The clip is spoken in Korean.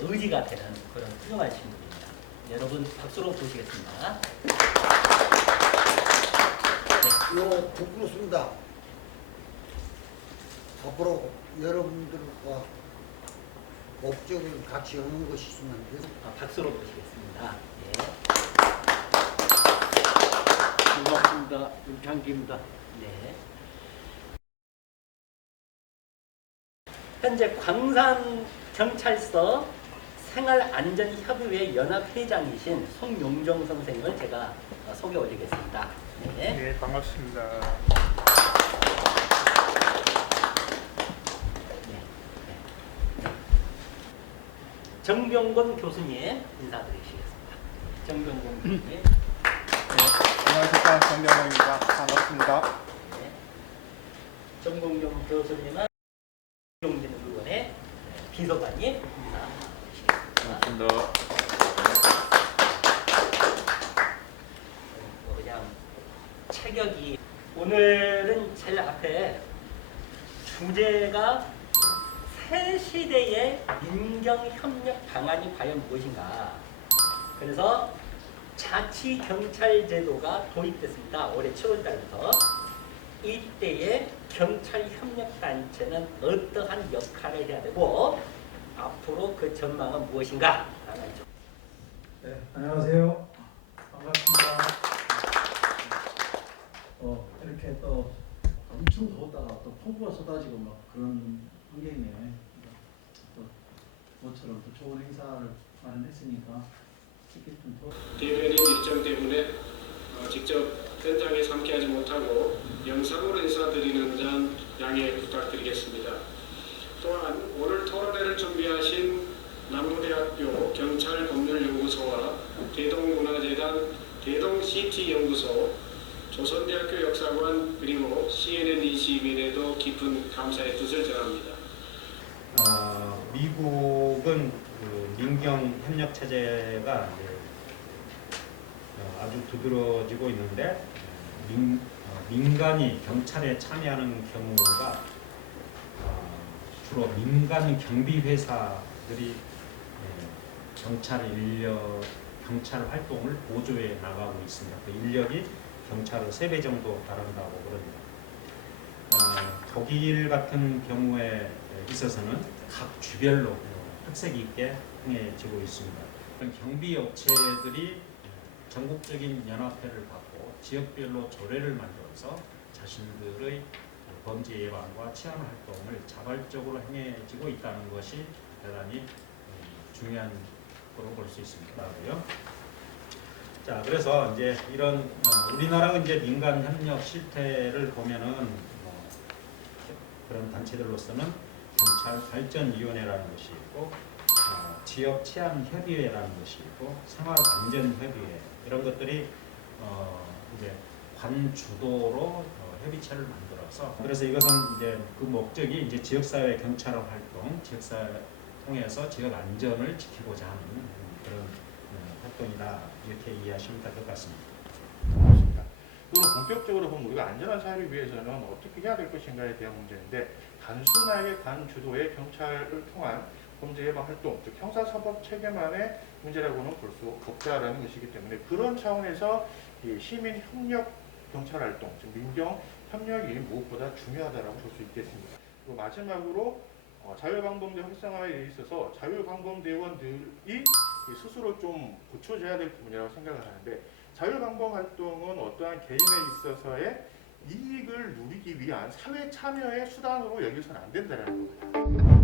계기가 되는 그런 훌륭한 신분입니다. 여러분 박수로 보시겠습니다. 요 부끄럽습니다. 앞으로 여러분들과 목적을 같이 하는 것이 있으면 돼요. 아, 박수로 보시겠습니다. 예. 반갑습니다. 윤창기입니다. 네. 현재 광산 경찰서 생활안전협의회 연합회장이신 송용정 선생을 제가 어, 소개해드리겠습니다. 네. 네, 반갑습니다. 네. 네. 정병곤 교수님 인사드리시겠습니다. 정병곤 교수님. 네, 안녕하십니까 정병호입니다. 반갑습니다. 네. 정봉경 교수님은 용진 의원의 비서관님 인사드리시겠습니다. 반갑습니다. 뭐 그냥 체격이 오늘은 제일 앞에 주제가 새 시대의 민경 협력 방안이 과연 무엇인가. 그래서 자치 경찰 제도가 도입됐습니다. 올해 7월 달부터 이때의 경찰 협력 단체는 어떠한 역할을 해야 되고 앞으로 그 전망은 무엇인가? 네, 안녕하세요. 반갑습니다. 어, 이렇게 또 엄청 더웠다가 또 폭우가 쏟아지고 막 그런 환경이네. 또 모처럼 또 좋은 행사를 마련했으니까 특히 좀 더. 대변인 일정 때문에 어, 직접 현장에 함께하지 못하고 영상으로 인사드리는 점 양해 부탁드리겠습니다. 또한 오늘 토론회를 준비하신 남부대학교 경찰 법률연구소와 대동문화재단 대동CT연구소 조선대학교 역사관 그리고 CNN 21에도 깊은 감사의 뜻을 전합니다. 어, 미국은 그 민경 협력 체제가 어, 아주 두드러지고 있는데 어, 민, 어, 민간이 경찰에 참여하는 경우가 어, 주로 민간 경비 회사들이 예, 경찰 인력 경찰 활동을 보조해 나가고 있습니다. 그 인력이 경찰의 세배 정도 달한다고 그럽니다. 어, 독일 같은 경우에 있어서는 각 주별로 어, 특색 있게 행해지고 있습니다. 경비 업체들이 전국적인 연합회를 갖고 지역별로 조례를 만들어서 자신들의 범죄 예방과 치안 활동을 자발적으로 행해지고 있다는 것이 대단히 어, 중요한 거로 볼수 있습니다. 고요. 자, 그래서 이제 이런 어, 우리나라 이제 민간 협력 실태를 보면은 뭐 그런 단체들로서는 경찰 발전위원회라는 것이 있고 어, 지역 치안 협의회라는 것이 있고 생활 안전 협의회 이런 것들이 어, 이제 관 주도로 어, 협의체를 만들어서 그래서 이것은 이제 그 목적이 이제 지역사회 경찰 활동, 지역사회 통해서 지역 안전을 지키고자 하는 그런 어, 활동이다 이렇게 이해하시면 될 것 같습니다. 반갑습니다. 그럼 본격적으로 보면 우리가 안전한 사회를 위해서는 어떻게 해야 될 것인가에 대한 문제인데 단순하게 관 주도의 경찰을 통한 범죄 예방 활동, 즉 형사사법 체계만의 문제라고는 볼 수 없다라는 것이기 때문에 그런 차원에서 이 시민 협력 경찰 활동, 즉 민경 협력이 무엇보다 중요하다라고 볼 수 있겠습니다. 그리고 마지막으로 어, 자율방범대 활성화에 있어서 자율방범대원들이 이 스스로 좀 고쳐져야 될 부분이라고 생각을 하는데 자율방범 활동은 어떠한 개인에 있어서의 이익을 누리기 위한 사회 참여의 수단으로 여기서는 안 된다는 겁니다.